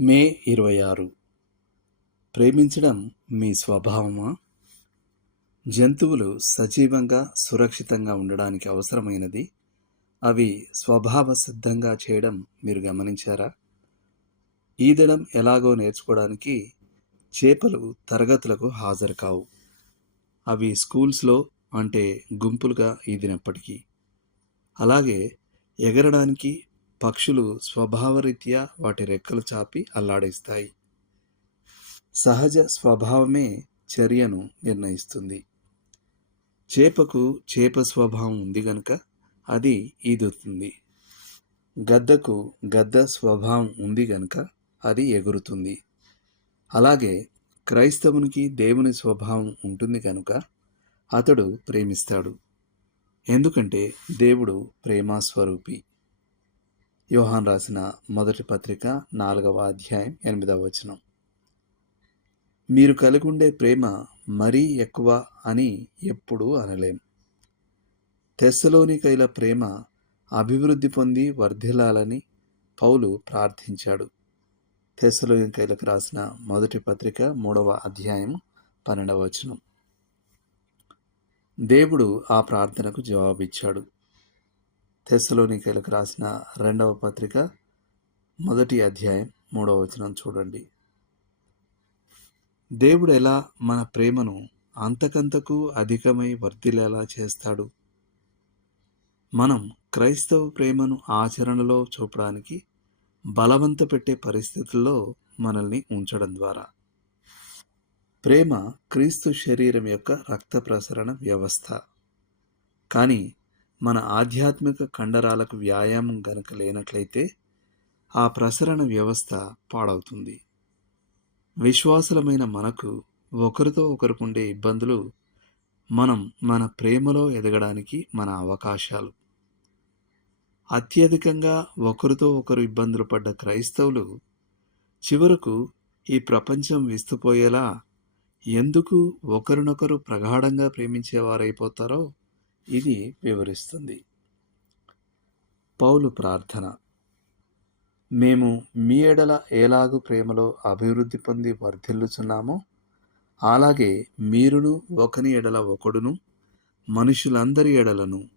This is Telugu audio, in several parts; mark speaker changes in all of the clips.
Speaker 1: మే ఇరవై ఆరు. ప్రేమించడం మీ స్వభావమా? జంతువులు సజీవంగా సురక్షితంగా ఉండడానికి అవసరమైనది. అవి స్వభావ సిద్ధంగా చేయడం మీరు గమనించారా? ఈదడం ఎలాగో నేర్చుకోవడానికి చేపలు తరగతులకు హాజరు కావు అవి స్కూల్స్లో అంటే గుంపులుగా ఈదినప్పటికీ. అలాగే ఎగరడానికి పక్షులు స్వభావరీత్యా వాటి రెక్కలు చాపి అల్లాడిస్తాయి. సహజ స్వభావమే చర్యను నిర్ణయిస్తుంది. చేపకు చేప స్వభావం ఉంది గనుక అది ఈదుతుంది. గద్దకు గద్ద స్వభావం ఉంది గనుక అది ఎగురుతుంది. అలాగే క్రైస్తవునికి దేవుని స్వభావం ఉంటుంది కనుక అతడు ప్రేమిస్తాడు. ఎందుకంటే దేవుడు ప్రేమాస్వరూపి. యోహాన్ రాసిన మొదటి పత్రిక నాలుగవ అధ్యాయం ఎనిమిదవ వచనం. మీరు కలిగి ఉండే ప్రేమ మరీ ఎక్కువ అని ఎప్పుడూ అనలేం. తెస్సలోనికైల ప్రేమ అభివృద్ధి పొంది వర్ధిల్లాలని పౌలు ప్రార్థించాడు. తెస్సలోనికైలకు రాసిన మొదటి పత్రిక మూడవ అధ్యాయం పన్నెండవ వచనం. దేవుడు ఆ ప్రార్థనకు జవాబిచ్చాడు. తెస్సలోనికైలకు రాసిన రెండవ పత్రిక మొదటి అధ్యాయం మూడవ వచనం చూడండి. దేవుడు ఎలా మన ప్రేమను అంతకంతకు అధికమై వర్ధిలేలా చేస్తాడు? మనం క్రైస్తవ ప్రేమను ఆచరణలో చూపడానికి బలవంత పెట్టే పరిస్థితుల్లో మనల్ని ఉంచడం ద్వారా. ప్రేమ క్రీస్తు శరీరం యొక్క రక్త ప్రసరణ వ్యవస్థ. కానీ మన ఆధ్యాత్మిక కండరాలకు వ్యాయామం గనక లేనట్లయితే ఆ ప్రసరణ వ్యవస్థ పాడవుతుంది. విశ్వాసులమైన మనకు ఒకరితో ఒకరికుండే ఇబ్బందులు మనం మన ప్రేమలో ఎదగడానికి మన అవకాశాలు. అత్యధికంగా ఒకరితో ఒకరు ఇబ్బందులు పడ్డ క్రైస్తవులు చివరకు ఈ ప్రపంచం విస్తుపోయేలా ఎందుకు ఒకరినొకరు ప్రగాఢంగా ప్రేమించేవారైపోతారో ఇది వివరిస్తుంది. పౌలు ప్రార్థన. మేము మీ ఎడల ఎలాగు ప్రేమలో అభివృద్ధి పొంది వర్ధిల్లుచున్నామో అలాగే మీరును ఒకని ఎడల ఒకడును మనుషులందరి ఎడలను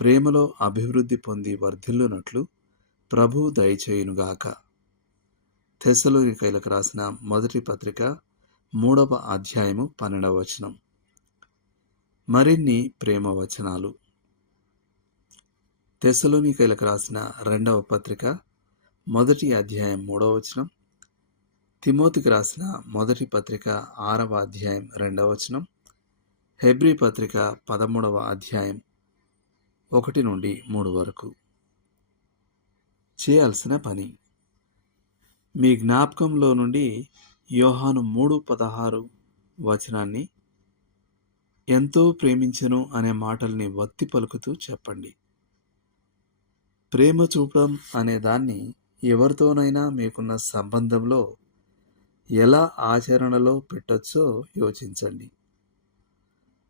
Speaker 1: ప్రేమలో అభివృద్ధి పొంది వర్ధిల్లునట్లు ప్రభు దయచేయునుగాక. తెసలోనికైలకు రాసిన మొదటి పత్రిక మూడవ అధ్యాయము పన్నెండవ వచనం. మరిన్ని ప్రేమ వచనాలు. తెసలోనికైలకు రాసిన రెండవ పత్రిక మొదటి అధ్యాయం మూడవ వచనం తిమోతికి రాసిన మొదటి పత్రిక ఆరవ అధ్యాయం రెండవ వచనం హెబ్రి పత్రిక పదమూడవ అధ్యాయం ఒకటి నుండి మూడు వరకు. చేయాల్సిన పని. మీ జ్ఞాపకంలో నుండి యోహాను మూడు పదహారు వచనాన్ని ఎంతో ప్రేమించను అనే మాటల్ని వత్తి పలుకుతూ చెప్పండి. ప్రేమ చూపడం అనే దాన్ని ఎవరితోనైనా మీకున్న సంబంధంలో ఎలా ఆచరణలో పెట్టొచ్చో యోచించండి.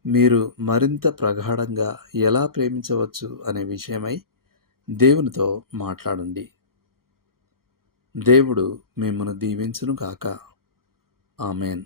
Speaker 1: మీరు మరింత ప్రగాఢంగా ఎలా ప్రేమించవచ్చు అనే విషయమై దేవునితో మాట్లాడండి. దేవుడు మిమ్మను దీవించును కాక ఆమెన్.